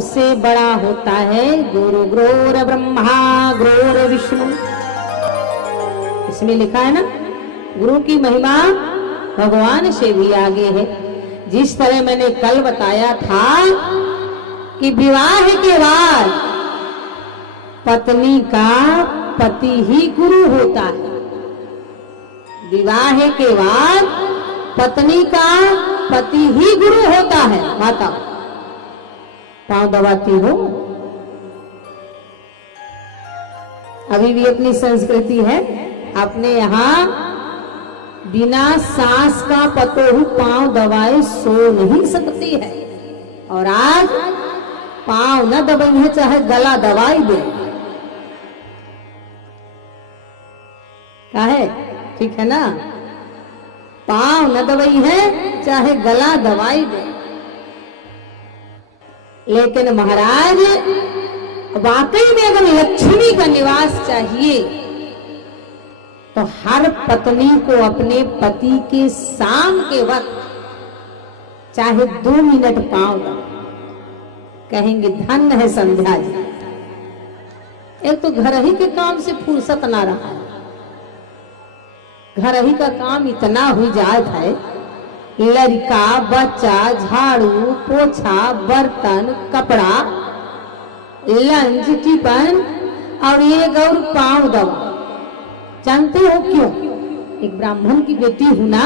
सबसे बड़ा होता है गुरु। गुरुर् ब्रह्मा गुरुर् विष्णु, इसमें लिखा है ना, गुरु की महिमा भगवान से भी आगे है। जिस तरह मैंने कल बताया था कि विवाह के बाद पत्नी का पति ही गुरु होता है। विवाह के बाद पत्नी का पति ही गुरु होता है। माता पांव दबाती हो, अभी भी अपनी संस्कृति है। अपने यहाँ बिना सास का पतोहू पांव दबाए सो नहीं सकती है, और आज पांव न दबाई है चाहे गला दबाई दे। क्या है? ठीक है ना, पांव न दबाई है चाहे गला दबाई दे। लेकिन महाराज वाकई में अगर लक्ष्मी का निवास चाहिए तो हर पत्नी को अपने पति के शाम के वक्त चाहे 2 मिनट पांव दो, कहेंगे धन्य है संध्या जी। एक तो घर ही के काम से फुर्सत ना रहा है, घर ही का काम इतना हो जाता है, लड़का बच्चा, झाड़ू पोछा, बर्तन, कपड़ा, लंच, टिफिन और ये गौर पांव दवा। जानते हो क्यों? एक ब्राह्मण की बेटी हूं ना,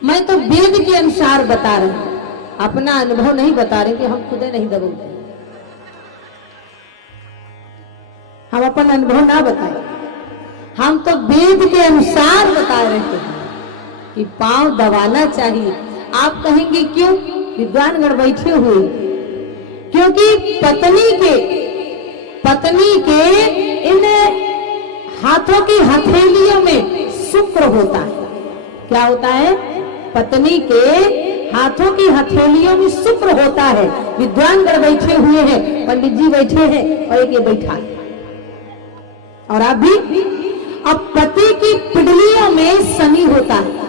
मैं तो वेद के अनुसार बता रही हूं, अपना अनुभव नहीं बता रहे कि हम खुदे नहीं दबोते। हम अपन अनुभव ना बताए, हम तो वेद के अनुसार बता रहे हैं कि पांव दबाना चाहिए। आप कहेंगे क्यों? विद्वानगण बैठे हुए, क्योंकि पत्नी के इन हाथों की हथेलियों में शुक्र होता है। क्या होता है? पत्नी के हाथों की हथेलियों में शुक्र होता है। विद्वानगण बैठे हुए हैं, पंडित जी बैठे हैं और एक ये बैठा है, और आप भी। अब पति की पिडलियों में शनि होता है,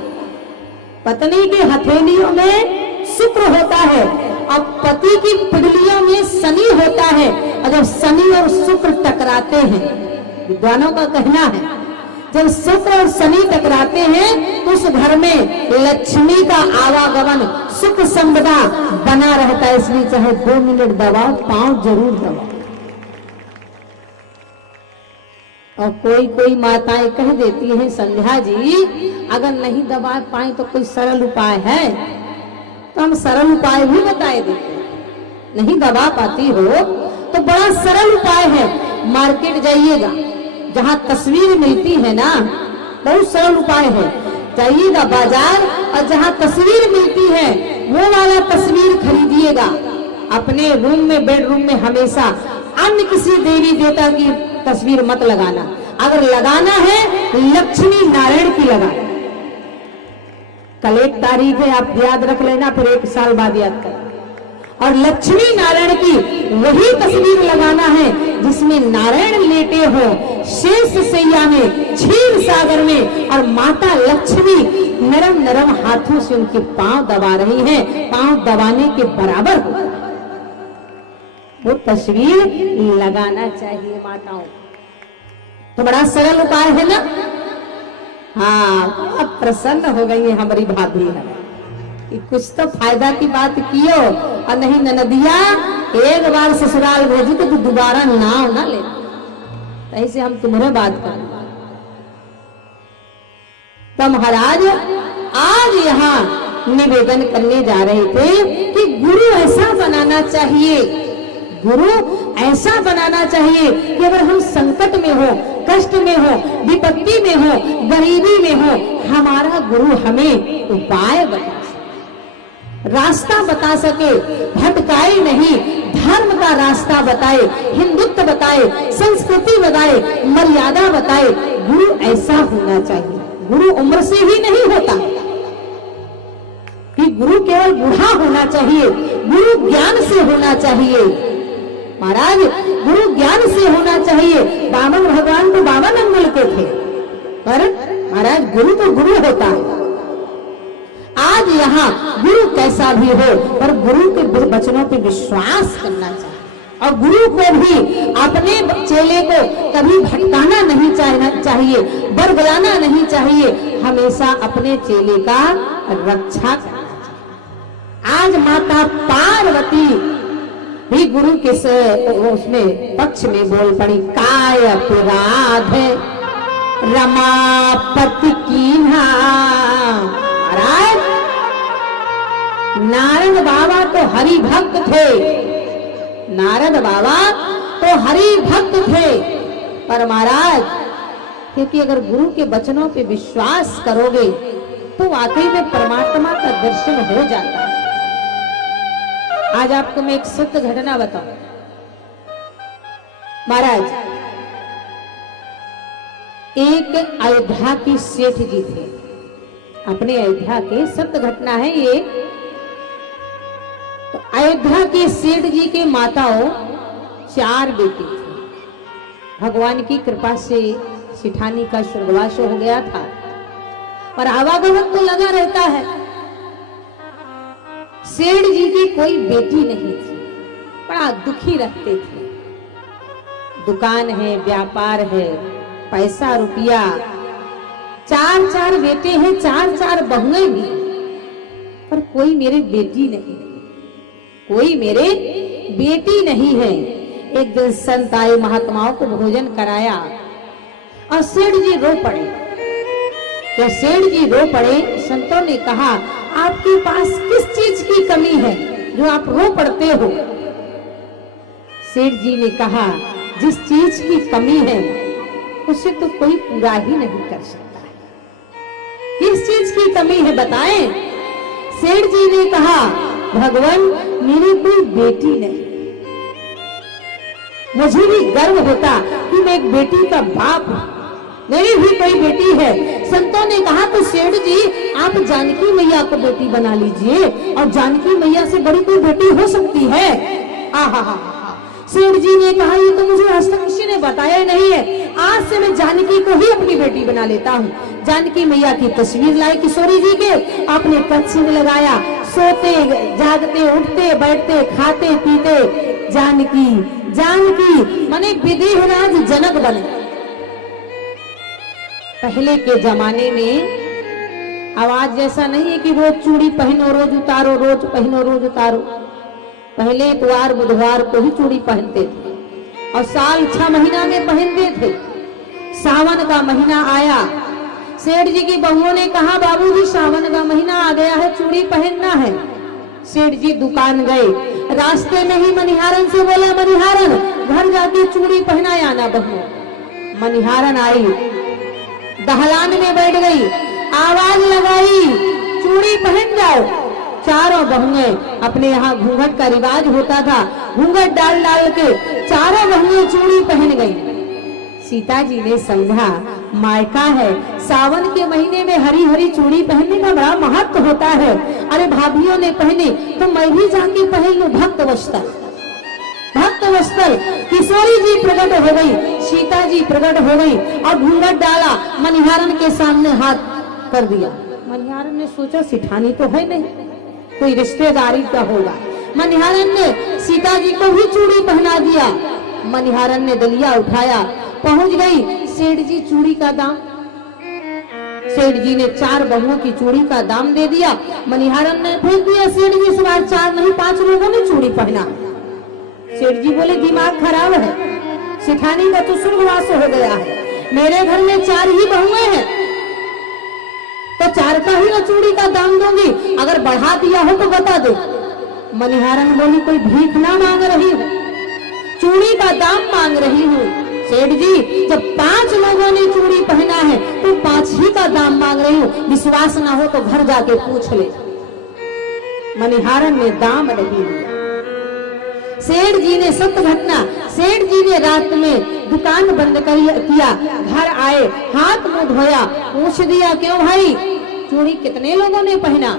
पत्नी की हथेलियों में शुक्र होता है। अब पति की पिडलियों में शनि होता है, और जब शनि और शुक्र टकराते हैं, विद्वानों का कहना है जब शुक्र और शनि टकराते हैं तो उस घर में लक्ष्मी का आवागमन, सुख संपदा बना रहता है। इसलिए चाहे 2 मिनट दबाओ, पांव जरूर दबाओ। और कोई माताएं कह देती हैं, संध्या जी अगर नहीं दबा पाए तो कोई सरल उपाय है? तो हम सरल उपाय भी बताए देते हैं। नहीं दबा पाती हो तो बड़ा सरल उपाय है, मार्केट जाइएगा, जहां तस्वीर मिलती है ना, बहुत सरल उपाय है। जाइएगा बाजार और जहां तस्वीर मिलती है वो वाला तस्वीर खरीदिएगा। अपने रूम में, बेडरूम में हमेशा अन्य किसी देवी देवता की तस्वीर मत लगाना। अगर लगाना है लक्ष्मी नारायण की लगाना। कल 1 तारीख है, आप याद रख लेना, फिर 1 साल बाद याद करना। और लक्ष्मी नारायण की वही तस्वीर लगाना है जिसमें नारायण लेटे हो शेष सैया में, क्षीर सागर में, और माता लक्ष्मी नरम नरम हाथों से उनके पांव दबा रही हैं, पांव दबाने के बराबर हो। वो तस्वीर लगाना चाहिए माताओं। तो बड़ा सरल उपाय है ना। हाँ, अब प्रसन्न हो गई है हमारी भाभी है कि कुछ तो फायदा की बात कियो, और नहीं ननदिया एक बार ससुराल भेजी तो तू दोबारा नाव ना ले, ऐसे हम तुम्हारे बात करें। तो महाराज आज यहाँ निवेदन करने जा रहे थे कि गुरु ऐसा बनाना चाहिए, गुरु ऐसा बनाना चाहिए कि अगर हम संकट में हो, कष्ट में हो, विपत्ति में हो, गरीबी में हो, हमारा गुरु हमें उपाय बता सके, रास्ता बता सके, भटकाए नहीं, धर्म का रास्ता बताए, हिंदुत्व बताए, संस्कृति बताए, मर्यादा बताए। गुरु ऐसा होना चाहिए। गुरु उम्र से ही नहीं होता कि गुरु केवल बूढ़ा होना चाहिए, गुरु ज्ञान से होना चाहिए। महाराज गुरु ज्ञान से होना चाहिए। वामन भगवान तो 52 अंगुल के थे, पर महाराज गुरु तो गुरु होता है। आज यहाँ गुरु कैसा भी हो पर गुरु के वचनों पे विश्वास करना चाहिए और गुरु को भी अपने चेले को कभी भटकाना नहीं चाहिए, बरगलाना नहीं चाहिए, हमेशा अपने चेले का रक्षा करना चाहिए। आज माता पार्वती भी गुरु के उसमें पक्ष में बोल पड़ी, काय अपराध रमापति कीन्हा। नारद बाबा तो हरि भक्त थे, नारद बाबा तो हरि भक्त थे, पर महाराज क्योंकि अगर गुरु के वचनों पे विश्वास करोगे तो वाकई में परमात्मा का दर्शन हो जाता है। आज आपको मैं एक सत्य घटना बताऊं। महाराज एक अयोध्या की सेठ जी थे, अपने अयोध्या के सत्य घटना है ये। तो अयोध्या के सेठ जी के माताओं 4 बेटे थे। भगवान की कृपा से सिठानी का स्वर्गवास हो गया था, पर आवागमन तो लगा रहता है। सेठ जी की कोई बेटी नहीं थी, बड़ा दुखी रहते थे। दुकान है, व्यापार है, पैसा रुपया, 4 बेटे हैं, 4 बहुएं भी, पर कोई मेरे बेटी नहीं, कोई मेरे बेटी नहीं है। एक दिन संत आए, महात्माओं को भोजन कराया और सेठ जी रो पड़े। जब सेठ जी रो पड़े, संतों ने कहा आपके पास किस चीज की कमी है जो आप रो पड़ते हो? सेठ जी ने कहा जिस चीज की कमी है उसे तो कोई पूरा ही नहीं कर सकता है। किस चीज की कमी है बताएं? सेठ जी ने कहा भगवान मेरी कोई बेटी नहीं। मुझे भी गर्व होता कि मैं एक बेटी का बाप हूं, मेरी भी कोई बेटी है। संतों ने कहा तो सेठ जी आप जानकी मैया को बेटी बना लीजिए, और जानकी मैया से बड़ी कोई बेटी हो सकती है? आहा। सेठ जी ने कहा ये तो मुझे आज तक किसी ने बताया नहीं है, आज से मैं जानकी को ही अपनी बेटी बना लेता हूँ। जानकी मैया की तस्वीर लाए किशोरी जी के, अपने कच्छ में लगाया, सोते जागते उठते बैठते खाते पीते जानकी जानकी माने विदेहराज जनक बने। पहले के जमाने में आवाज जैसा नहीं है कि रोज चूड़ी पहनो रोज उतारो, रोज पहनो रोज उतारो। पहले इतवार बुधवार को ही चूड़ी पहनते थे और साल 6 महीना में पहनते थे। सावन का महीना आया, सेठ जी की बहुओं ने कहा बाबूजी सावन का महीना आ गया है, चूड़ी पहनना है। सेठ जी दुकान गए, रास्ते में ही मनिहारन से बोला मनिहारन घर जाके चूड़ी पहनाए आना बहू। मनिहारन आई, दहलान में बैठ गई, आवाज लगाई चूड़ी पहन जाओ। चारों बहुएं, अपने यहाँ घूंघट का रिवाज होता था, घूंघट डाल डाल के चारों बहुएं चूड़ी पहन गई। सीता जी ने समझा मायका है, सावन के महीने में हरी हरी चूड़ी पहनने का बड़ा महत्व होता है। अरे भाभीियों ने पहने तो मैं भी जाके पहन लूं। भक्त वस्त्र, भक्त वस्त्र। किशोरी जी प्रकट हो गई, सीता जी प्रकट हो गई और घूंघट डाला, मनिहारन के सामने हाथ कर दिया। मनिहारन ने सोचा सिठानी तो है नहीं, कोई रिश्तेदारी का होगा। मनिहारन ने सीता जी को भी चूड़ी पहना दिया। मनिहारन ने दलिया उठाया, पहुंच गई सेठ जी चूड़ी का दाम। सेठ जी ने 4 बहुओं की चूड़ी का दाम दे दिया। मनिहारन ने फेंक दिया, सेठ जी इस बार 4 नहीं 5 लोगों ने चूड़ी पहना। सेठ जी बोले दिमाग खराब है, सिठानी का तो स्वर्गवास हो गया है, मेरे घर में 4 ही बहुएं हैं तो 4 का ही ना चूड़ी का दाम दूंगी, अगर बढ़ा दिया हो तो बता दो। मनिहारन बोली कोई भीख ना मांग रही हूँ, चूड़ी का दाम मांग रही हूँ। सेठ जी जब 5 लोगों ने चूड़ी पहना है तो 5 ही का दाम मांग रही हूँ, विश्वास ना हो तो घर जाके पूछ ले। मनिहारन ने दाम नहीं लिया। सेठ जी ने सत्य घटना, सेठ जी ने रात में दुकान बंद किया, घर आए, हाथ मुंह धोया, पूछ दिया क्यों भाई चूड़ी कितने लोगों ने पहना?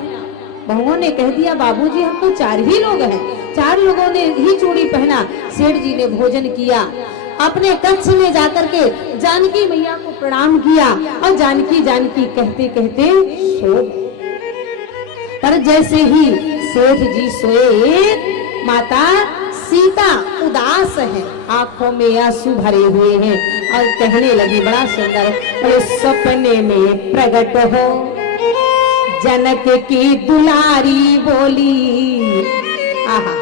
बहुओं ने कह दिया बाबूजी हम तो 4 ही लोग हैं, 4 लोगों ने ही चूड़ी पहना। सेठ जी ने भोजन किया, अपने कक्ष में जाकर के जानकी मैया को प्रणाम किया और जानकी जानकी कहते कहते सो गए। पर जैसे ही सेठ जी सोए, माता सीता उदास है, आंखों में आंसू भरे हुए हैं और कहने लगी बड़ा सुंदर, बोले सपने में प्रकट हो जनक की दुलारी बोली। आहा,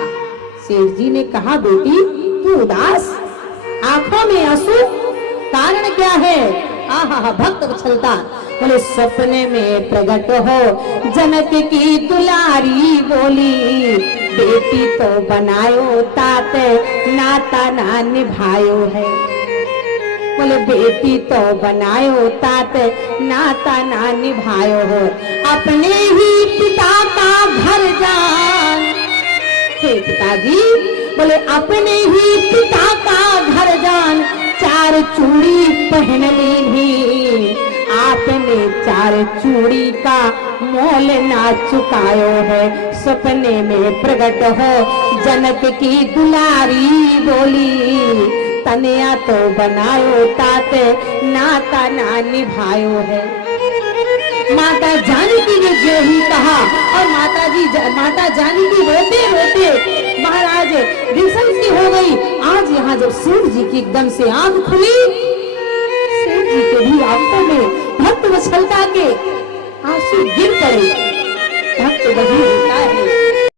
सेठ जी ने कहा बेटी तू उदास, आंखों में आंसू, कारण क्या है? आहा, भक्त वत्सलता। बोले सपने में प्रकट हो जनक की दुलारी बोली, बेटी तो बनायो तात नाता ना निभायो है। बोले बेटी तो बनायो तात नाता ना निभायो हो, अपने ही पिता का घर जान। हे पिताजी, बोले अपने ही पिता का घर जान, चार चूड़ी पहन ली, आपने चार चूड़ी का मोल ना चुकायो है। सपने में प्रकट हो जनक की दुलारी बोली, तनिया तो बनायो तात नाता ना निभायो है। माता जानकी ने जो ही कहा और माता जानकी रोते रोते महाराज विषम सी हो गई। आज यहाँ जब सेठ जी की एकदम से आंख खुली, सेठ जी के भी आंखों में भक्त वत्सलता के आंसू गिर पड़े। भक्त बही